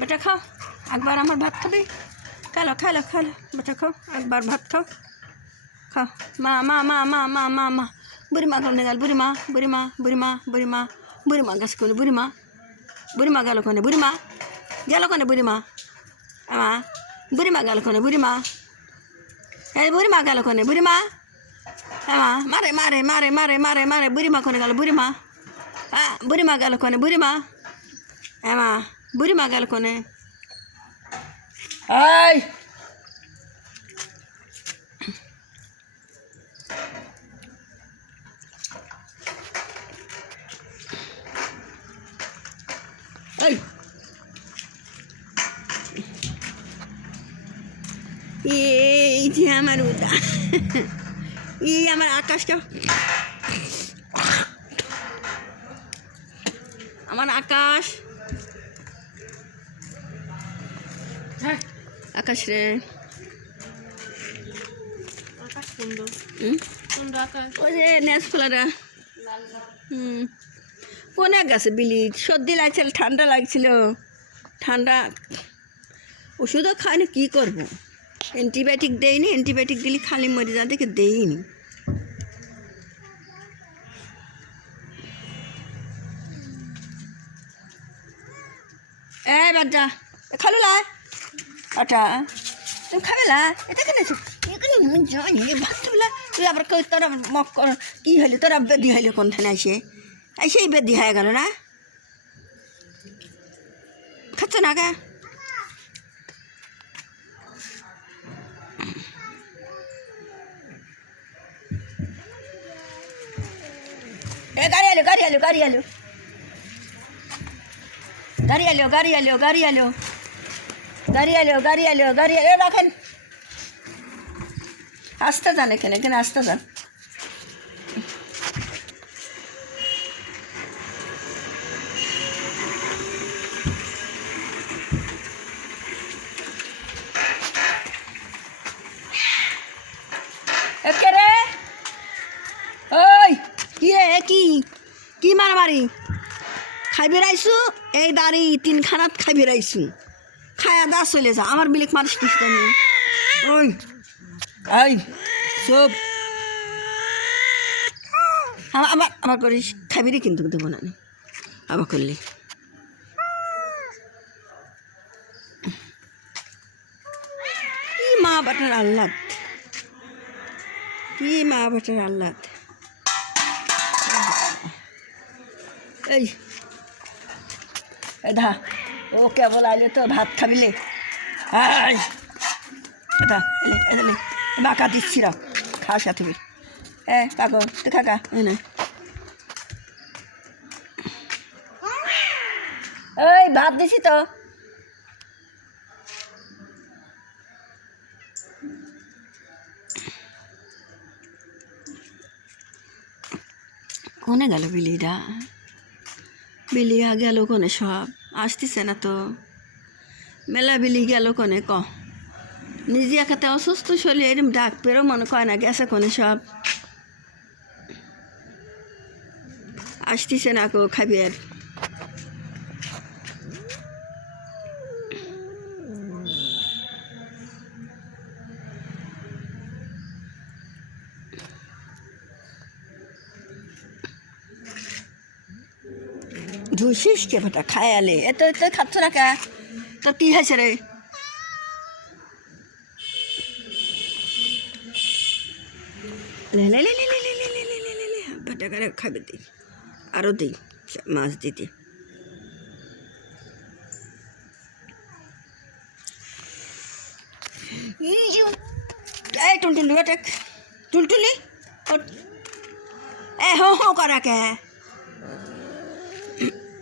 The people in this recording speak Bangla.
बेटा खाओ। একবার আমার ভাত খাবি? খালো খালো খালো। বেটা খাও, একবার ভাত খাও। খাও। মা মা মা মা মা মা মা। বুড়িমা গেল গেল। বুড়িমা বুড়িমা বুড়িমা বুড়িমা। বুড়িমা গাছ কোন বুড়িমা। বুড়িমা গেল কোনে? বুড়িমা। গেল কোনে বুড়িমা? আমা বুড়িমা গেল কোনে? বুড়িমা। এই বুড়িমা গেল কোনে? বুড়িমা। আমা মারে মারে মারে মারে মারে মারে বুড়িমা কোনে গেল? বুড়িমা। বুড়িমা গেল কোনে? বুড়িমা। এমা বুড়িমা গেল কোনে? এই! এই! এই যে আমার উদা এই আমার আকাশটা। আমার আকাশ হ্যাঁ আকাশ রে আকাশ সুন্দর হুম? সুন্দর আকাশ ওই যে নেস ফুলারা হুম? কোনে গেছে বিলি? সর্দি লাগছিল ঠান্ডা লাগছিল। ঠান্ডা। ওষুধও খাই না কী করব? অ্যান্টিবায়োটিক দেয়নি অ্যান্টিবায়োটিক দিলে খালি মরে যা দেখে দেয়নি এ বাচ্চা খালু লাই আটা। তুমি খাবে লা এটা কেন এগুলো মন জানি ভাতগুলা। তুই আবার কই তোরা মক কর, কি হইলে? তোরা বেদি হইলে কোনখানে আসে সেই বেদি হয়ে গেল না? খাচ্ছ না এ, গাড়ি আলো গাড়ি আলো গাড়ি আলো। গাড়ি আলো গাড়ি আলো গাড়ি আলো। গাড়ি আলো গাড়ি আলো গাড়ি আলো। রাখেন। আসতে যান এখানে এখানে আসতে যান। কি কি? মারামারি? খাই বেড়াইছু এই বাড়ি তিনখানাত খাই বেড়াইছু খায়া দা চলে যা। আমার বিলেক মারিস কিছু নেই ওই এই সব আমার আমার করিস খাবি রে কিন্তু দেবো না আমি। আবার করলে। কি মা বাটার আহ্লাদ? কি মা বাটার আহ্লাদ? এই এধা ও কেবল আইলে তো ভাত খাবিলে। এটা বাঁকা দিচ্ছি রা খাওয়ার সাথে এ কাকো তুই কাকা এনে এই, ভাত দিছি তো। কোনে গেল বিলিটা? বিলিয়া গেল কোনে সব? আসতেছে না তো। মেলা বিলি গেল কনে ক? নিজে একাতে অসুস্থ শরীর এরম ডাক পেরো মনে কয় না গেছে কোনে সব। আসতেছে না কো খাবি ধুসিস কে বেটা খায়ালে এত এত খাচ্ছ না কা তো কি হয়েছে রে বেটাকারে খাবে দিই আরও দিই মাছ দিতে এই টুনটুনি বেটা টুনটুনি এ হো হো করা কে